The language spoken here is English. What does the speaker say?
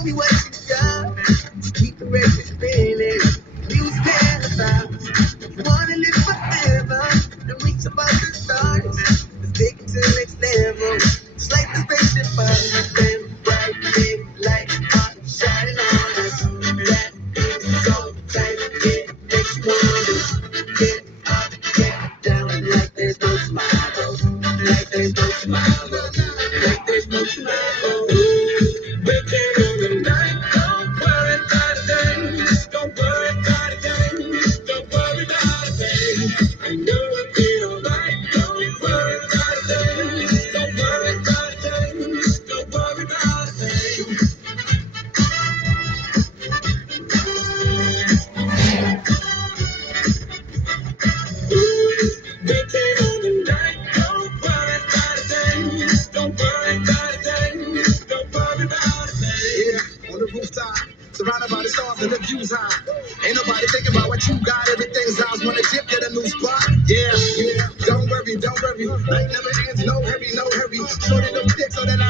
Show me what you got. Keep the record spinning. We was paralyzed. You wanna live forever and reach above the stars. Let's take it to the next level. Just like the spaceship falling, bright big light shining on us. That is so tight, it makes you wanna get up, get down like there's no tomorrow. Like there's no tomorrow. Like there's no tomorrow. Waking on the night, don't worry about a thing. Don't worry about a thing. Don't worry about a thing. I know it feel right. Don't worry about a thing. Don't worry about a thing. Don't worry about a thing. Waking on the night, don't worry about a thing. Don't worry about a thing. Don't worry about a thing. Yeah, on the rooftop, surrounded by the stars and the views high. Ain't nobody thinking about what you got. Everything's ours. Wanna tip, get a new spot. Yeah, yeah. Don't worry, don't worry. Life never ends. No hurry, no hurry. Shorty them sticks so that I